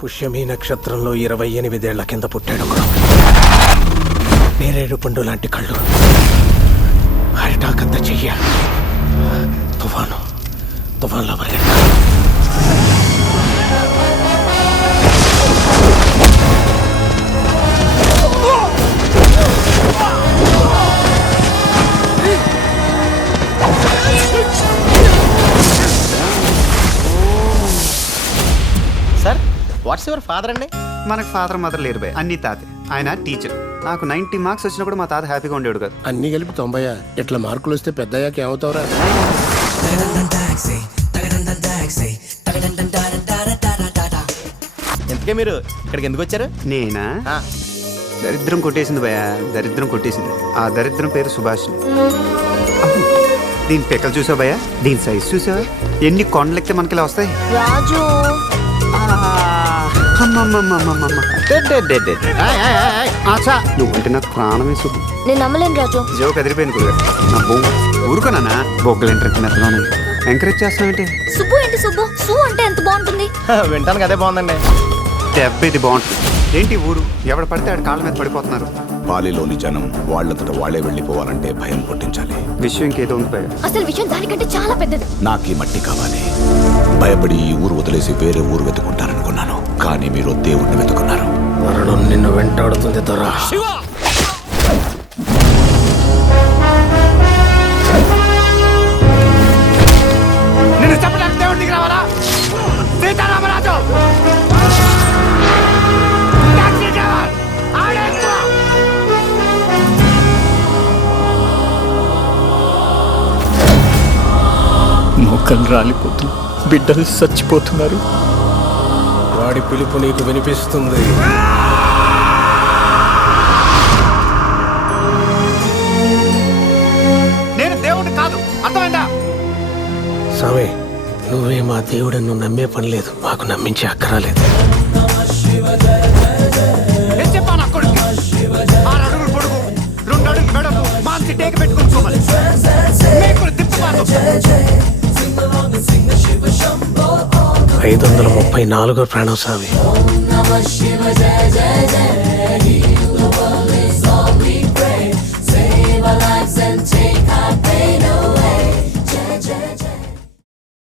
పుష్యమి నక్షత్రంలో 28 కింద పుట్టాడు ఒకడు. నేరేడు పండు లాంటి కళ్ళు, అరిటాకంత చెయ్య, తుఫాన్లో పరిగెత్తా. సార్, వాట్స్ యువర్ ఫాదర్ అండి? మనకు ఫాదర్ మదర్ లేరు బే, అన్ని తాత. ఆయన టీచర్. నాకు 90 మార్క్స్ వచ్చినా కూడా మా తాత హ్యాపీగా ఉండేవాడు కదా. అన్ని కలిపి 90. ఇట్లా మార్కులు వస్తే పెద్దయ్యాక ఏమవుతావురా? ఎందుకే మీరు ఇక్కడికి ఎందుకు వచ్చారు? నేనా? దరిద్రం కొట్టేసింది భయ, దరిద్రం కొట్టేసింది. ఆ దరిద్రం పేరు సుభాష్. దీని పెక్కలు చూసావు భయ, దీని సైజ్ చూసావా? ఎన్ని కొండలెక్కితే మనకి ఇలా వస్తాయి. రాజు నువ్వంటే నాకు ప్రాణమే సుఖం. నేను నమ్మలేను రాజు. జో కదిరిపోయింది కూడా నా బొమ్మ ఊరుకోనా. బొగ్గలు ఎంట్రెక్ట్ మెత్తలోనే ఎంకరేజ్ చేస్తానంటే. సుబ్బు ఏంటి సుబ్బు? సు అంటే ఎంత బాగుంటుంది. వింటానికి అదే బాగుందండి. దెబ్బ ఇది బాగుంటుంది. ఏంటి ఊరు ఎవడ పడితే ఆడ కాళ్ళ మీద పడిపోతున్నారు. పాలిలోని జనం వాళ్ళంతట వాళ్ళే వెళ్ళిపోవాలంటే భయం పుట్టించాలి. విషయం ఇంకేదో ఉంది భయ. అసలు విషయం దానికంటే చాలా పెద్దది. నాకీ మట్టి కావాలి. భయపడి ఈ ఊరు వదిలేసి వేరే ఊరు వెతుకుంటారనుకున్నాను, కానీ మీరు దేవుణ్ణి వెతుకున్నారు. మరణం నిన్ను వెంటాడుతుంది దొరా. మొక్కలు రాలిపోతుంది, బిడ్డలు చచ్చిపోతున్నారు. వాడి పిలుపు నీకు వినిపిస్తుంది. నేను దేవుడిని కాదు, అర్థమైందా? స్వామి, నువ్వే మా దేవుడని నువ్వు నమ్మే పని లేదు, మాకు నమ్మించే అక్కరాలేదు. నేను చెప్పాను అక్కడ 6 అడుగులు పొడుగు, 2 అడుగులు వెడపు, మాంసి టేక పెట్టుకుని చూడాలి. మేకులు తిప్పుతాను. 534 ప్రాణం స్వామి.